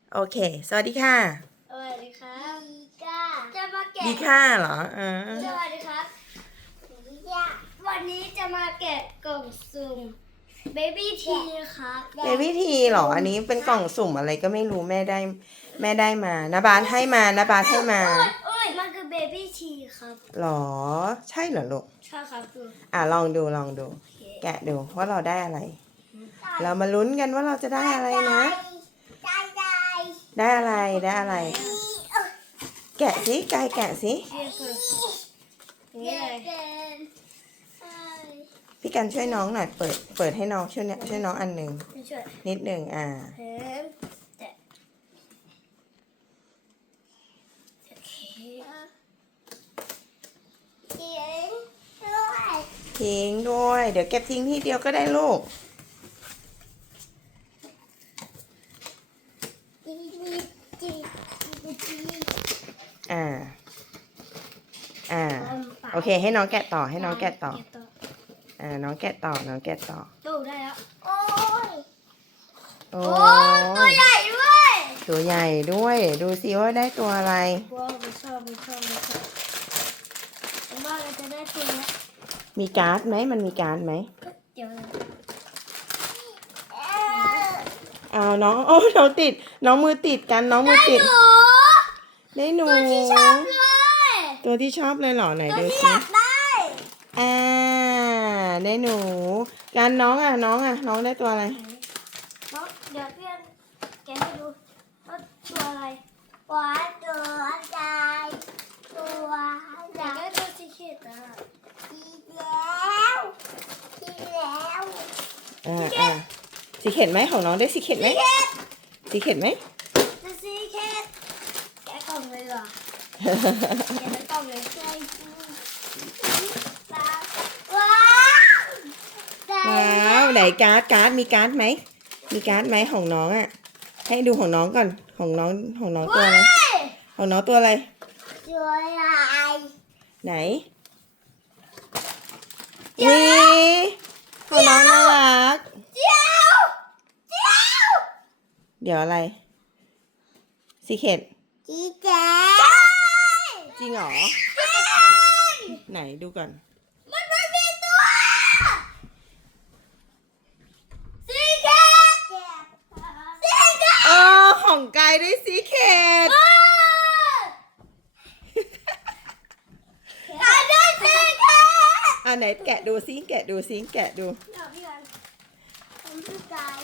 โอเคสวัสดีค่ะสวัสดีครับจะมาแกะดีค่ะเหรอสวัสดีครับวันนี้จะมาแกะกล่องสุ่ม Baby T ครับเบบี้ทีเหรออันนี้เป็นกล่องสุ่มอะไรก็ไม่รู้แม่ได้มานะบาสให้มานะบาสให้มาโอ้ยมันคือ Baby T ครับหรอใช่เหรอลูกใช่ครับคือลองดูแกะดูว่าเราได้อะไร เรามาลุ้นกันว่าเราจะได้อะไรนะได้อะไรแกะสิกายแกะสินี่เลยพี่กันช่วยน้องหน่อยเปิดให้น้องช่วยน้องอันหนึ่งไม่ช่วยนิดหนึ่งเห็นแต่โอเคทิ้งด้วยเดี๋ยวเก็บทิ้งทีเดียวก็ได้ลูกอ่าโอเคให้น้องแกะต่อน้องแกะต่อน้องแกะต่อตู้ได้แล้วโอ้ยโอ้ตัวใหญ่ด้วยตัวใหญ่ด้วยดูสิว่าได้ตัวอะไรว้าวไม่ชอบผมว่าเราจะได้ตัวนี้มีการ์ดไหมมันมีการ์ดไหมเดี๋ยวน้องน้องติดน้องมือติดกันน้องมือติดได้หนูตัวที่ชอบเลยตัวที่ชอบเลยเหรอไหนตัวดูที่อสิยากได้ได้หนูการน้องได้ตัวอะไรน้องเดี๋ยวเพื่อนแกะให้ดูว่าตัวอะไรว่าตัวใจตัวอยากได้ตัวสีเขียวสีแล้วสีเข็ดไหมของน้องได้สีเข็ดไหมสีเข็ดไหมตัวสีเขียวแกะกล่องเลยเหรอแกะกล่องเลยใช่ว้าวว้าวไหนการ์ดมีการ์ดไหมมีการ์ดไหมของน้องให้ดูของน้องก่อนของน้องตัวอะไรของน้องตัวอะไรตัวอะไรไหนวิของน้องน่ารักเดี๋ยวอะไรสีเข็ดจีแจ๊จริงเหรอไหนดูก่อนมันไม่มีตัวสีแกสีแกของกายได้สีเข็ดกายได้สีแกไหนแกะดูซิแกะดูเดี๋ยวพี่กันผมชื่อกาย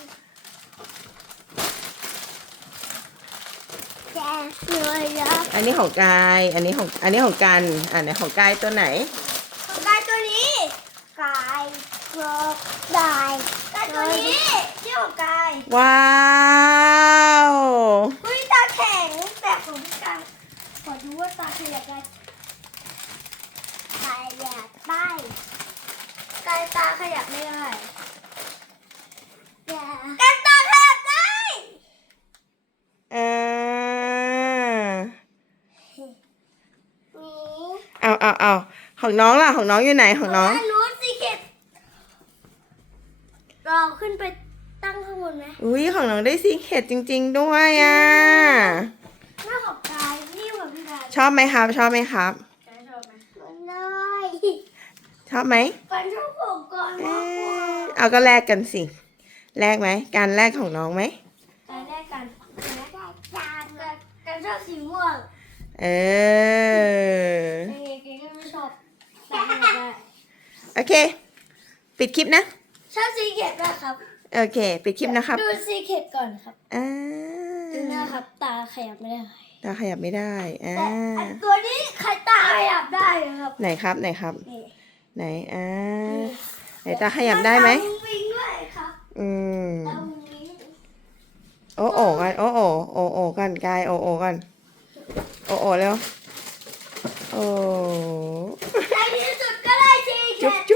แกสวยนะอันนี้ของกายอันนี้ของกันไหนของกายตัวไหนของกายตัวนี้กายกายตัวนี้ที่ของกายว้าวอุ้ยตาแข็งแต่ของพี่กันขอดูว่าตาขยับได้ขยับได้กายตาขยับไม่ได้กันตาขยับได้เอาของน้องล่ะของน้องอยู่ไหนของน้องรู้สิเก็บเราขึ้นไปตั้งข้างบนไหมอุ้ยของน้องได้สีเข็ดจริงๆด้วยหน้าของกายนี่ของพี่กายชอบไหมครับชอบไหมครับกายชอบไหมเลยชอบไหมกันชอบผมก่อนมากกว่าเอาก็แลกกันสิแลกไหมการแลกของน้องไหมกันแรกกันกันชอบสีม่วงเออเกก็ไม่ชอบแต่ไม่ได้โอเคปิดคลิปนะชอบสีเข็ดด้วยครับโอเคปิดคลิปนะครับดูสีเข็ดก่อนครับ ดูหน้าาครับตาขยับไม่ได้ตาขยับไม่ได้แต่อันตัวนี้ใครตาขยับได้ครับไหนครับไหนนี่ไหนไหนตาขยับได้ไหมตาวุ้งวิงด้วยครับตาวุ้งวิงโอ้กันโอ้กันกายโอ้กันโอ้เร็วโอ้ในที่สุดก็ได้สีเข็ด